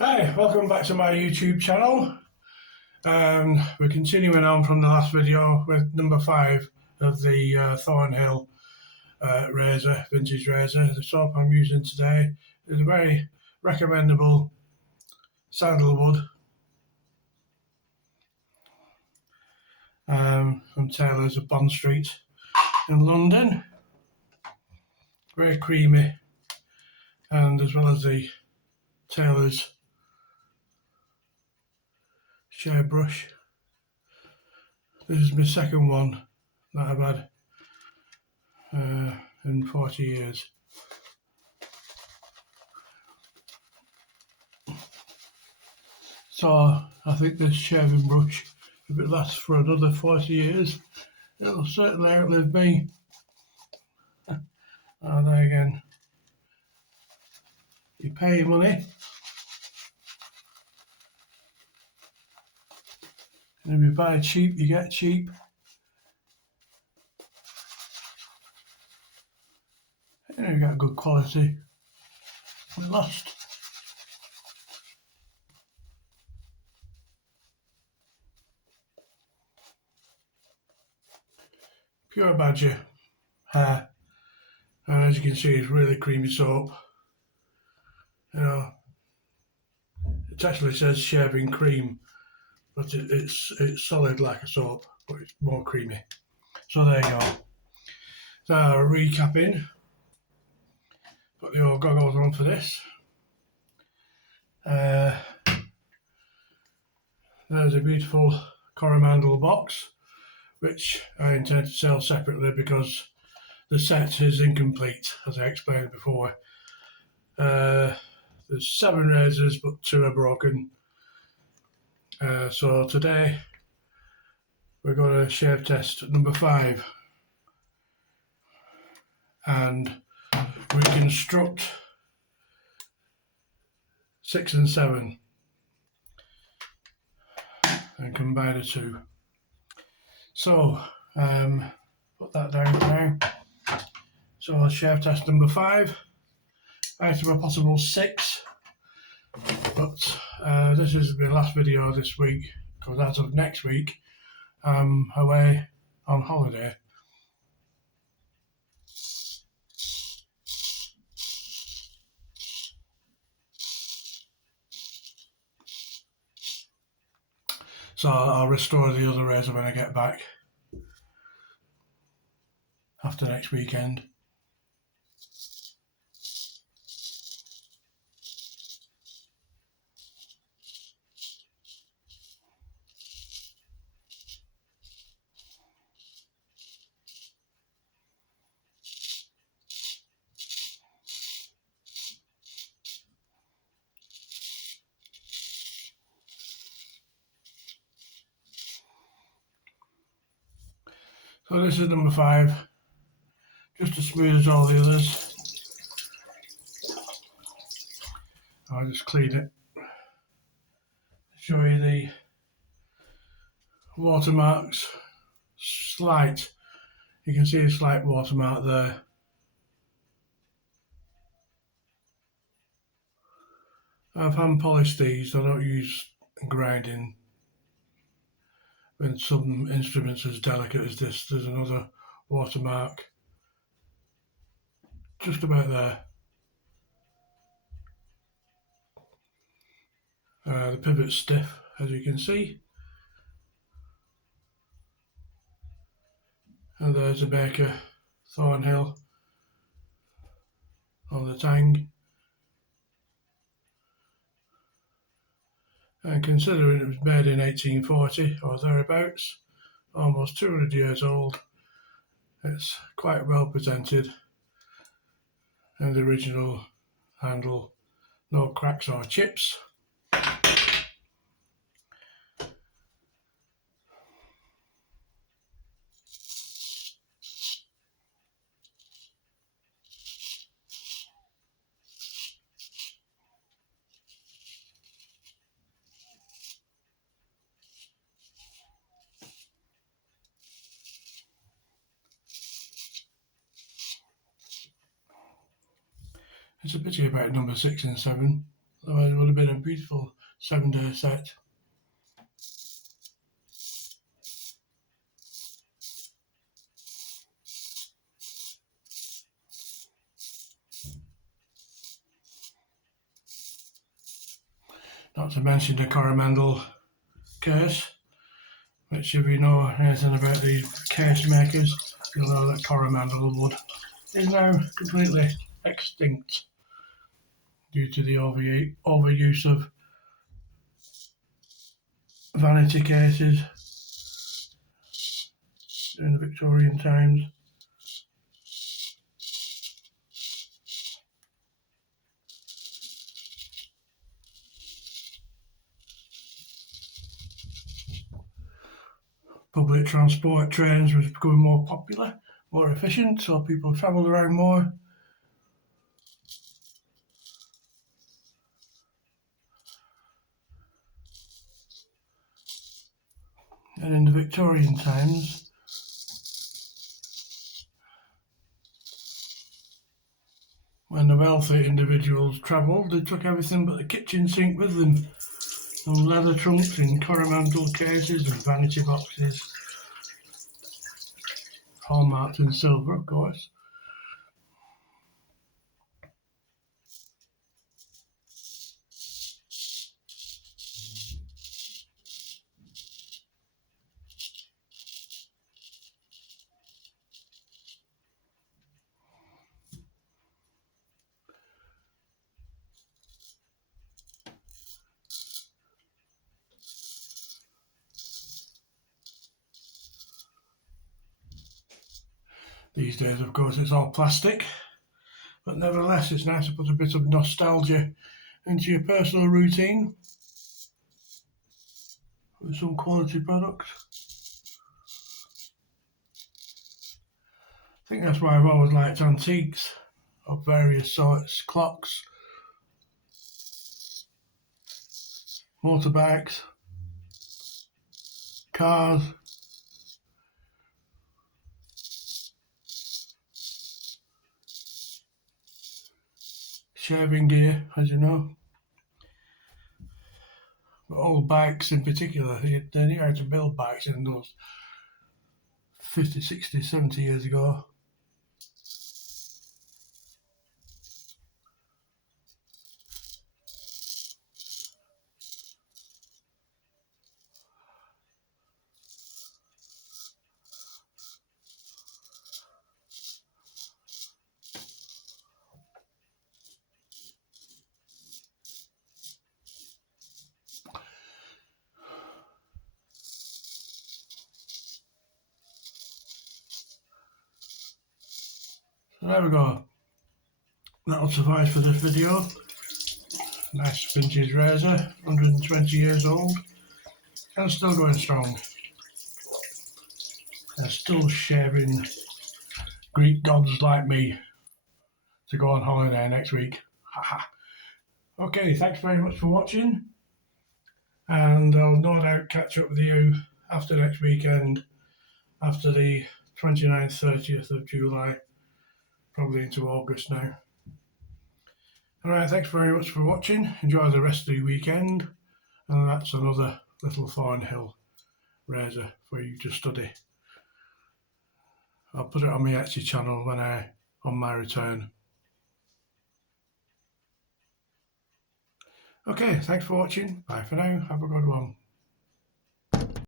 Hi, welcome back to my YouTube channel. We're continuing on from the last video with number 5 of the Thornhill razor, vintage razor. The soap I'm using today is a very recommendable sandalwood from Taylor's of Bond Street in London. Very creamy, and as well as the Taylor's shea brush. This is my second one that I've had in 40 years. So I think this shaving brush, if it lasts for another 40 years, it'll certainly outlive me. There again. You pay your money, and if you buy cheap, you get cheap. And you get good quality. It lasts. Pure badger hair, and as you can see, it's really creamy soap. You know, it actually says shaving cream, but it's solid like a soap, but it's more creamy. So there you go. So recapping. Put the old goggles on for this. There's a beautiful Coromandel box, which I intend to sell separately because the set is incomplete, as I explained before. There's 7 razors, but 2 are broken. So today we're going to shave test number 5 and reconstruct 6 and 7 and combine the 2. So put that down for now. So I'll shave test number 5 out of a possible 6, but this is the last video this week because as of next week I'm away on holiday. So I'll restore the other razor when I get back after next weekend. So this is number 5, just as smooth as all the others. I'll just clean it. Show you the watermarks. Slight. You can see a slight watermark there. I've hand polished these. I don't use grinding. When some instruments as delicate as this, there's another watermark just about there. The pivot's stiff, as you can see. And there's a Baker Thornhill on the tang. And considering it was made in 1840 or thereabouts, almost 200 years old, it's quite well presented. And the original handle, no cracks or chips. It's a pity about number 6 and 7. Otherwise it would have been a beautiful 7-day set. Not to mention the Coromandel case, which if you know anything about these case makers, you'll know that Coromandel wood is now completely extinct due to the overuse of vanity cases in the Victorian times. Public transport, trains was becoming more popular, more efficient, so people travelled around more. And in the Victorian times, when the wealthy individuals travelled, they took everything but the kitchen sink with them. Some leather trunks in Coromandel cases and vanity boxes, hallmarked in silver, of course. These days, of course, it's all plastic, but nevertheless, it's nice to put a bit of nostalgia into your personal routine with some quality products. I think that's why I've always liked antiques of various sorts: clocks, motorbikes, cars, shaving gear, as you know. But old bikes in particular, they knew how to build bikes in those 50, 60, 70 years ago. So there we go. That'll suffice for this video. Nice vintage razor, 120 years old, and still going strong. And still shaving Greek gods like me to go on holiday next week. Haha. Okay, thanks very much for watching, and I'll no doubt catch up with you after next weekend, after the 29th, 30th of July, probably into August now. Alright, thanks very much for watching. Enjoy the rest of the weekend, and that's another little Thornhill razor for you to study. I'll put it on my Etsy channel on my return. Okay, thanks for watching. Bye for now. Have a good one.